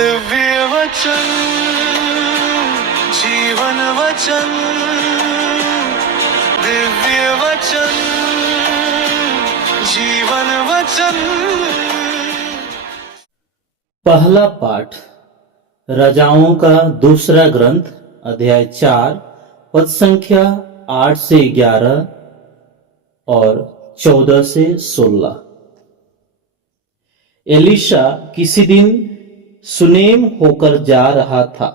दिव्य वचन जीवन वचन दिव्य वचन जीवन वचन। पहला पाठ राजाओं का दूसरा ग्रंथ अध्याय 4 पद संख्या 8 से 11 और 14 से 16। एलीशा किसी दिन सुनेम होकर जा रहा था।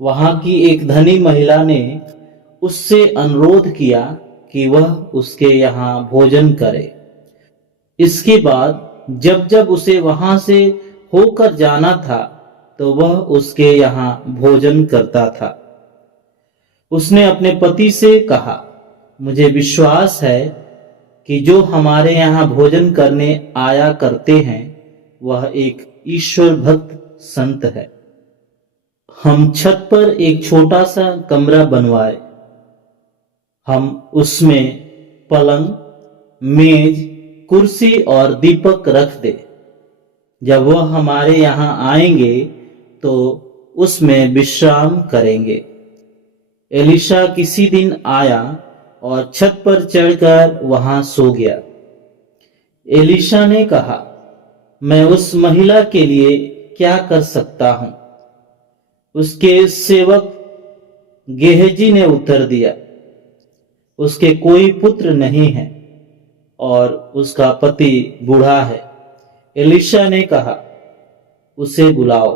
वहां की एक धनी महिला ने उससे अनुरोध किया कि वह उसके यहाँ भोजन करे। इसके बाद जब जब उसे वहां से होकर जाना था तो वह उसके यहाँ भोजन करता था। उसने अपने पति से कहा, मुझे विश्वास है कि जो हमारे यहाँ भोजन करने आया करते हैं वह एक ईश्वर भक्त संत है। हम छत पर एक छोटा सा कमरा बनवाए। हम उसमें पलंग, मेज, कुर्सी और दीपक रख दे। जब वह हमारे यहाँ आएंगे तो उसमें विश्राम करेंगे। एलीशा किसी दिन आया और छत पर चढ़कर वहां सो गया। एलीशा ने कहा, मैं उस महिला के लिए क्या कर सकता हूं? उसके सेवक गेहजी ने उत्तर दिया, उसके कोई पुत्र नहीं है और उसका पति बूढ़ा है। एलीशा ने कहा, उसे बुलाओ।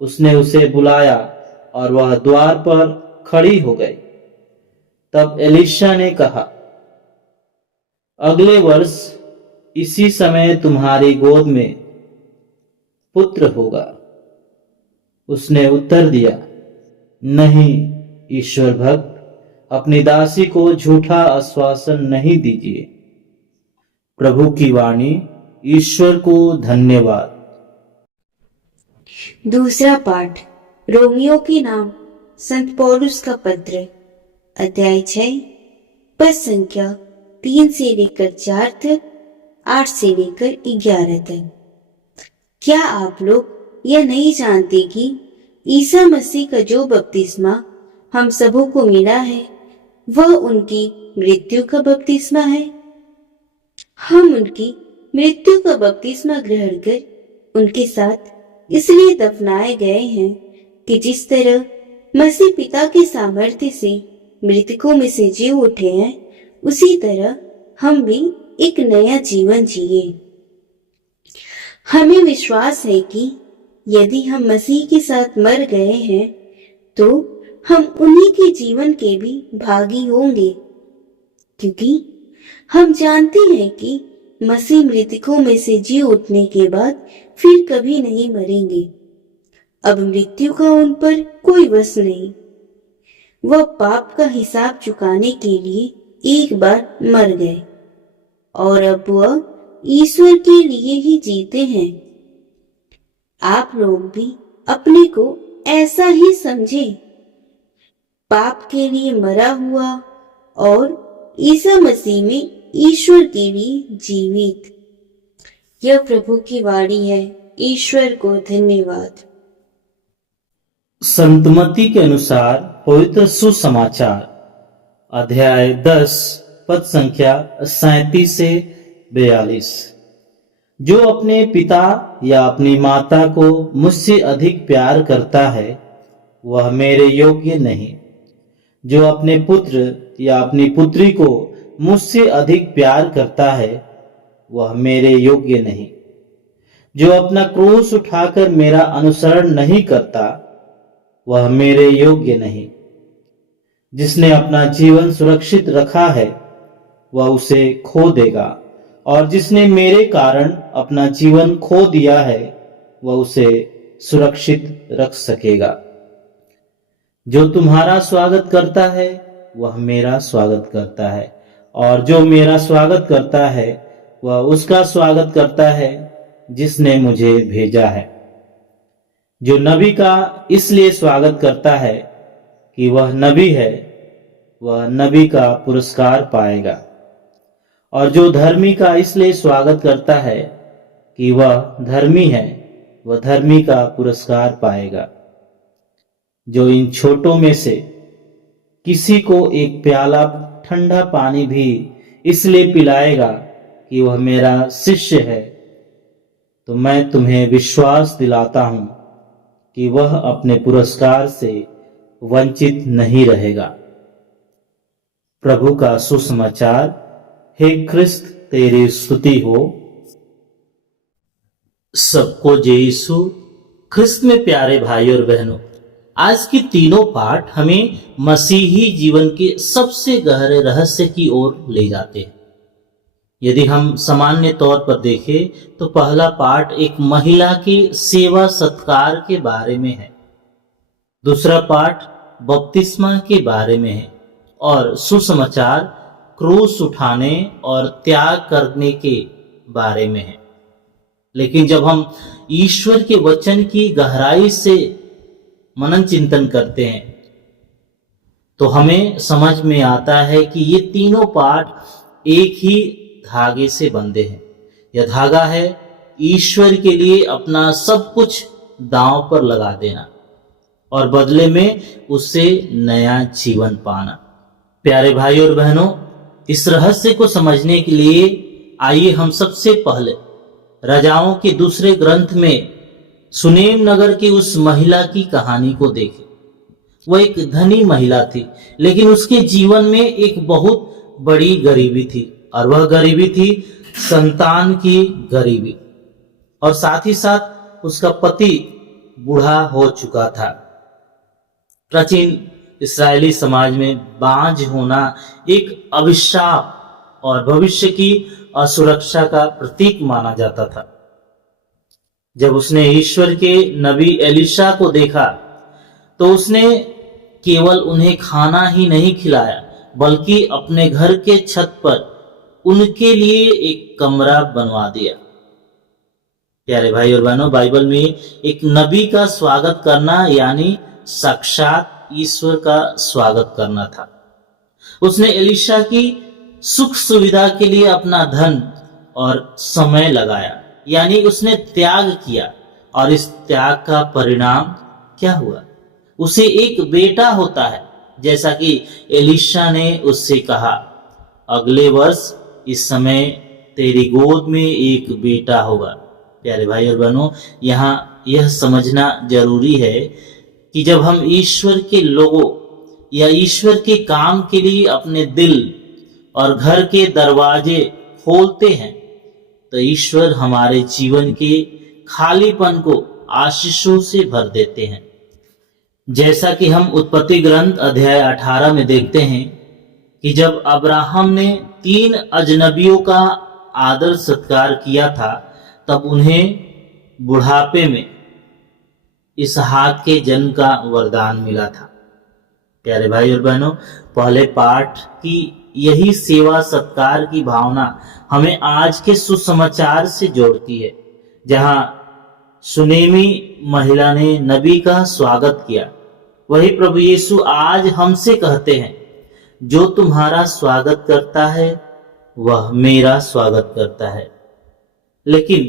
उसने उसे बुलाया और वह द्वार पर खड़ी हो गई। तब एलीशा ने कहा, अगले वर्ष इसी समय तुम्हारी गोद में पुत्र होगा। उसने उत्तर दिया, नहीं ईश्वर भक्त, अपनी दासी को झूठा आश्वासन नहीं दीजिए। प्रभु की वाणी। ईश्वर को धन्यवाद। दूसरा पाठ रोमियो के नाम संत पौलुस का पत्र अध्याय 6 पद संख्या 3 से लेकर 4 तक, 8 से लेकर 11 तक। क्या आप लोग यह नहीं जानते कि ईसा मसीह का जो बपतिस्मा हम सबों को मिला है वह उनकी मृत्यु का बपतिस्मा है? हम उनकी मृत्यु का बपतिस्मा ग्रहण कर उनके साथ इसलिए दफनाए गए हैं कि जिस तरह मसीह पिता के सामर्थ्य से मृतकों में से जी उठे हैं, उसी तरह हम भी एक नया जीवन जिए। हमें विश्वास है कि यदि हम मसीह के साथ मर गए हैं तो हम उन्हीं के जीवन के भी भागी होंगे, क्योंकि हम जानते हैं कि मसीह मृतकों में से जी उठने के बाद फिर कभी नहीं मरेंगे। अब मृत्यु का उन पर कोई वश नहीं। वह पाप का हिसाब चुकाने के लिए एक बार मर गए और अब वह ईश्वर के लिए ही जीते हैं। आप लोग भी अपने को ऐसा ही समझे, पाप के लिए मरा हुआ और ईसा मसीह में ईश्वर के लिए जीवित। यह प्रभु की वाणी है। ईश्वर को धन्यवाद। संतमती के अनुसार पवित्र सुसमाचार अध्याय 10 पद संख्या 37 से 42। जो अपने पिता या अपनी माता को मुझसे अधिक प्यार करता है वह मेरे योग्य नहीं। जो अपने पुत्र या अपनी पुत्री को मुझसे अधिक प्यार करता है वह मेरे योग्य नहीं। जो अपना क्रूस उठाकर मेरा अनुसरण नहीं करता वह मेरे योग्य नहीं। जिसने अपना जीवन सुरक्षित रखा है वह उसे खो देगा, और जिसने मेरे कारण अपना जीवन खो दिया है वह उसे सुरक्षित रख सकेगा। जो तुम्हारा स्वागत करता है वह मेरा स्वागत करता है, और जो मेरा स्वागत करता है वह उसका स्वागत करता है जिसने मुझे भेजा है। जो नबी का इसलिए स्वागत करता है कि वह नबी है, वह नबी का पुरस्कार पाएगा। और जो धर्मी का इसलिए स्वागत करता है कि वह धर्मी है, वह धर्मी का पुरस्कार पाएगा। जो इन छोटों में से किसी को एक प्याला ठंडा पानी भी इसलिए पिलाएगा कि वह मेरा शिष्य है, तो मैं तुम्हें विश्वास दिलाता हूं कि वह अपने पुरस्कार से वंचित नहीं रहेगा। प्रभु का सुसमाचार। हे ख्रिस्त, तेरी स्तुति हो। सबको जय यीशु ख्रिस्त में प्यारे भाई और बहनों, आज के तीनों पाठ हमें मसीही जीवन के सबसे गहरे रहस्य की ओर ले जाते हैं। यदि हम सामान्य तौर पर देखें तो पहला पाठ एक महिला के सेवा सत्कार के बारे में है, दूसरा पाठ बपतिस्मा के बारे में है और सुसमाचार क्रूस उठाने और त्याग करने के बारे में है। लेकिन जब हम ईश्वर के वचन की गहराई से मनन चिंतन करते हैं तो हमें समझ में आता है कि ये तीनों पाठ एक ही धागे से बंधे हैं। यह धागा है ईश्वर के लिए अपना सब कुछ दांव पर लगा देना और बदले में उससे नया जीवन पाना। प्यारे भाई और बहनों, इस रहस्य को समझने के लिए आइए हम सबसे पहले राजाओं के दूसरे ग्रंथ में सुनेम नगर की उस महिला की कहानी को देखें। वह एक धनी महिला थी, लेकिन उसके जीवन में एक बहुत बड़ी गरीबी थी और वह गरीबी थी संतान की गरीबी, और साथ ही साथ उसका पति बूढ़ा हो चुका था। प्राचीन इस्राएली समाज में बांझ होना एक अभिशाप और भविष्य की असुरक्षा का प्रतीक माना जाता था। जब उसने ईश्वर के नबी एलिशा को देखा तो उसने केवल उन्हें खाना ही नहीं खिलाया, बल्कि अपने घर के छत पर उनके लिए एक कमरा बनवा दिया। प्यारे भाई और बहनों, बाइबल में एक नबी का स्वागत करना यानी साक्षात ईश्वर का स्वागत करना था। उसने एलिशा की सुख सुविधा के लिए अपना धन और समय लगाया, यानी उसने त्याग किया, और इस त्याग का परिणाम क्या हुआ? उसे एक बेटा होता है, जैसा कि एलिशा ने उससे कहा, अगले वर्ष इस समय तेरी गोद में एक बेटा होगा। प्यारे भाई और बहनों, यहाँ यह समझना जरूरी है कि जब हम ईश्वर के लोगों या ईश्वर के काम के लिए अपने दिल और घर के दरवाजे खोलते हैं तो ईश्वर हमारे जीवन के खालीपन को आशीषों से भर देते हैं। जैसा कि हम उत्पत्ति ग्रंथ अध्याय 18 में देखते हैं कि जब अब्राहम ने 3 अजनबियों का आदर सत्कार किया था, तब उन्हें बुढ़ापे में इसहाक के जन्म का वरदान मिला था। प्यारे भाई और बहनों, पहले पाठ की यही सेवा सत्कार की भावना हमें आज के सुसमाचार से जोड़ती है, जहां सुनेमी महिला ने नबी का स्वागत किया। वही प्रभु यीशु आज हमसे कहते हैं, जो तुम्हारा स्वागत करता है वह मेरा स्वागत करता है। लेकिन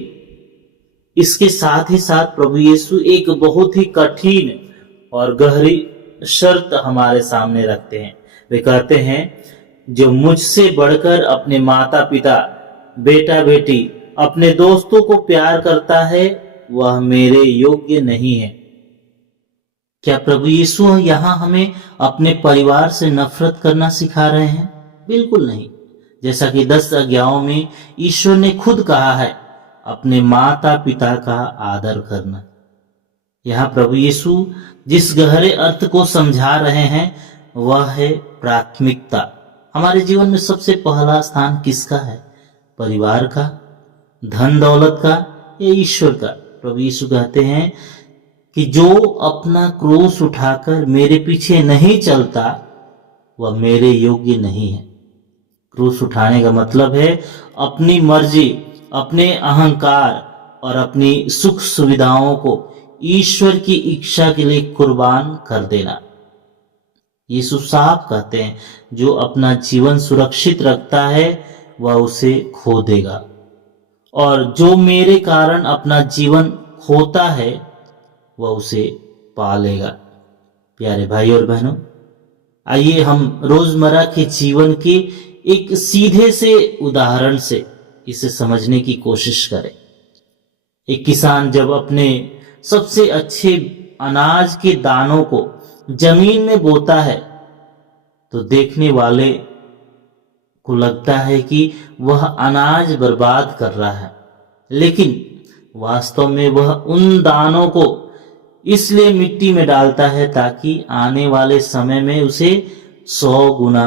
इसके साथ ही साथ प्रभु यीशु एक बहुत ही कठिन और गहरी शर्त हमारे सामने रखते हैं। वे कहते हैं, जो मुझसे बढ़कर अपने माता पिता, बेटा बेटी, अपने दोस्तों को प्यार करता है वह मेरे योग्य नहीं है। क्या प्रभु यीशु यहाँ हमें अपने परिवार से नफरत करना सिखा रहे हैं? बिल्कुल नहीं। जैसा कि 10 आज्ञाओं में ईश्वर ने खुद कहा है, अपने माता पिता का आदर करना। यहाँ प्रभु यीशु जिस गहरे अर्थ को समझा रहे हैं वह है प्राथमिकता। हमारे जीवन में सबसे पहला स्थान किसका है? परिवार का, धन दौलत का या ईश्वर का? प्रभु यीशु कहते हैं कि जो अपना क्रूस उठाकर मेरे पीछे नहीं चलता वह मेरे योग्य नहीं है। क्रूस उठाने का मतलब है अपनी मर्जी, अपने अहंकार और अपनी सुख सुविधाओं को ईश्वर की इच्छा के लिए कुर्बान कर देना। यीशु साफ कहते हैं, जो अपना जीवन सुरक्षित रखता है वह उसे खो देगा, और जो मेरे कारण अपना जीवन खोता है वह उसे पा लेगा। प्यारे भाई और बहनों, आइए हम रोजमर्रा के जीवन के एक सीधे से उदाहरण से इसे समझने की कोशिश करें। एक किसान जब अपने सबसे अच्छे अनाज के दानों को जमीन में बोता है तो देखने वाले को लगता है कि वह अनाज बर्बाद कर रहा है, लेकिन वास्तव में वह उन दानों को इसलिए मिट्टी में डालता है ताकि आने वाले समय में उसे 100 गुना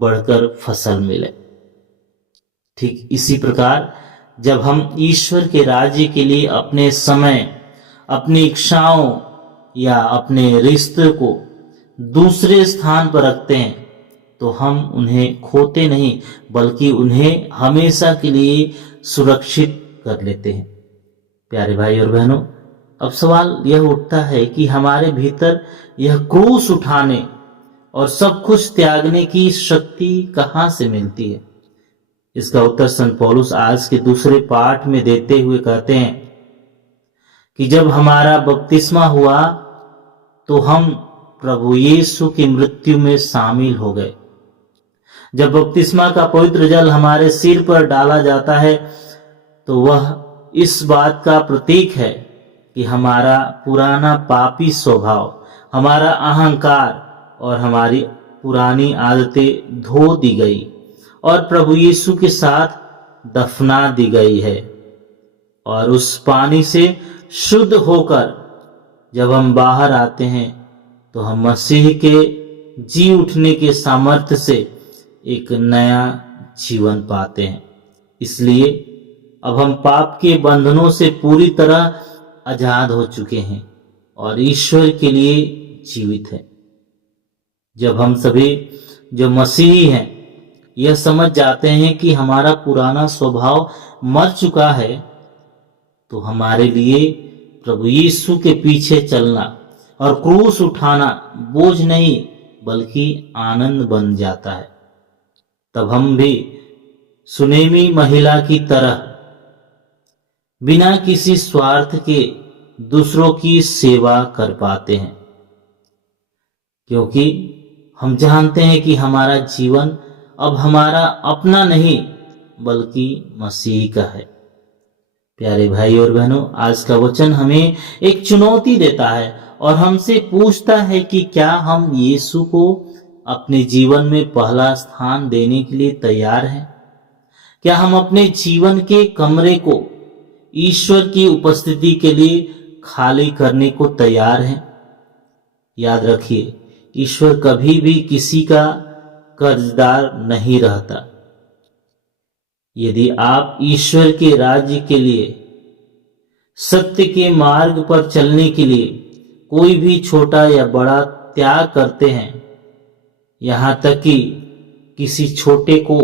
बढ़कर फसल मिले। ठीक इसी प्रकार जब हम ईश्वर के राज्य के लिए अपने समय, अपनी इच्छाओं या अपने रिश्ते को दूसरे स्थान पर रखते हैं तो हम उन्हें खोते नहीं बल्कि उन्हें हमेशा के लिए सुरक्षित कर लेते हैं। प्यारे भाई और बहनों, अब सवाल यह उठता है कि हमारे भीतर यह क्रूस उठाने और सब कुछ त्यागने की शक्ति कहां से मिलती है? इसका उत्तर संत पौलुस आज के दूसरे पाठ में देते हुए कहते हैं कि जब हमारा बपतिस्मा हुआ तो हम प्रभु यीशु की मृत्यु में शामिल हो गए। जब बपतिस्मा का पवित्र जल हमारे सिर पर डाला जाता है तो वह इस बात का प्रतीक है कि हमारा पुराना पापी स्वभाव, हमारा अहंकार और हमारी पुरानी आदतें धो दी गई और प्रभु यीशु के साथ दफना दी गई है। और उस पानी से शुद्ध होकर जब हम बाहर आते हैं तो हम मसीह के जी उठने के सामर्थ्य से एक नया जीवन पाते हैं। इसलिए अब हम पाप के बंधनों से पूरी तरह आजाद हो चुके हैं और ईश्वर के लिए जीवित हैं। जब हम सभी जो मसीही हैं यह समझ जाते हैं कि हमारा पुराना स्वभाव मर चुका है तो हमारे लिए प्रभु यीशु के पीछे चलना और क्रूस उठाना बोझ नहीं बल्कि आनंद बन जाता है। तब हम भी सुनेमी महिला की तरह बिना किसी स्वार्थ के दूसरों की सेवा कर पाते हैं, क्योंकि हम जानते हैं कि हमारा जीवन अब हमारा अपना नहीं बल्कि मसीह का है। प्यारे भाई और बहनों, आज का वचन हमें एक चुनौती देता है और हमसे पूछता है कि क्या हम यीशु को अपने जीवन में पहला स्थान देने के लिए तैयार हैं? क्या हम अपने जीवन के कमरे को ईश्वर की उपस्थिति के लिए खाली करने को तैयार हैं? याद रखिए, ईश्वर कभी भी किसी का कर्जदार नहीं रहता। यदि आप ईश्वर के राज्य के लिए, सत्य के मार्ग पर चलने के लिए कोई भी छोटा या बड़ा त्याग करते हैं, यहां तक कि किसी छोटे को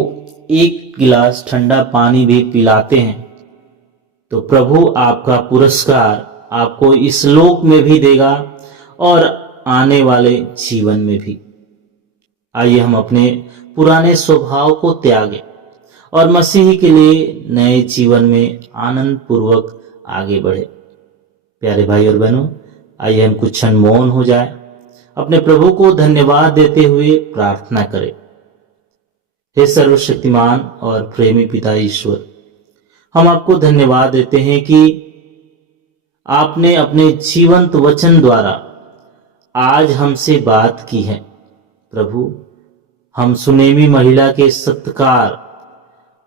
एक गिलास ठंडा पानी भी पिलाते हैं, तो प्रभु आपका पुरस्कार आपको इस लोक में भी देगा और आने वाले जीवन में भी। आइए हम अपने पुराने स्वभाव को त्यागें और मसीह के लिए नए जीवन में आनंद पूर्वक आगे बढ़े। प्यारे भाई और बहनों, आइए हम कुछ क्षण मौन हो जाए, अपने प्रभु को धन्यवाद देते हुए प्रार्थना करें। हे सर्वशक्तिमान और प्रेमी पिता ईश्वर, हम आपको धन्यवाद देते हैं कि आपने अपने जीवंत वचन द्वारा आज हमसे बात की है। प्रभु, हम सुनेमी महिला के सत्कार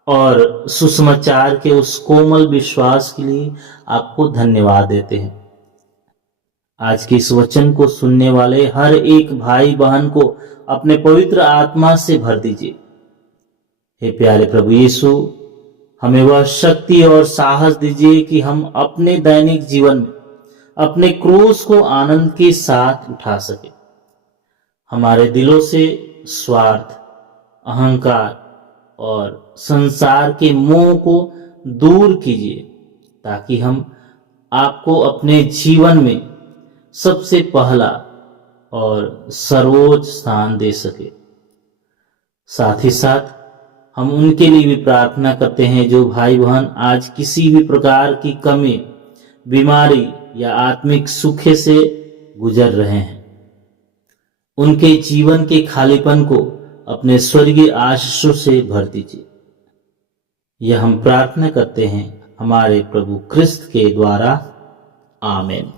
और सुसमाचार के उस कोमल विश्वास के लिए आपको धन्यवाद देते हैं। आज के इस वचन को सुनने वाले हर एक भाई बहन को अपने पवित्र आत्मा से भर दीजिए। हे प्यारे प्रभु यीशु, हमें वह शक्ति और साहस दीजिए कि हम अपने दैनिक जीवन में अपने क्रूस को आनंद के साथ उठा सके। हमारे दिलों से स्वार्थ, अहंकार और संसार के मोह को दूर कीजिए ताकि हम आपको अपने जीवन में सबसे पहला और सर्वोच्च स्थान दे सके। साथ ही साथ हम उनके लिए भी प्रार्थना करते हैं जो भाई बहन आज किसी भी प्रकार की कमी, बीमारी या आत्मिक सूखे से गुजर रहे हैं, उनके जीवन के खालीपन को अपने स्वर्गीय आशीषों से भर दीजिए। यह हम प्रार्थना करते हैं हमारे प्रभु क्रिस्त के द्वारा। आमीन।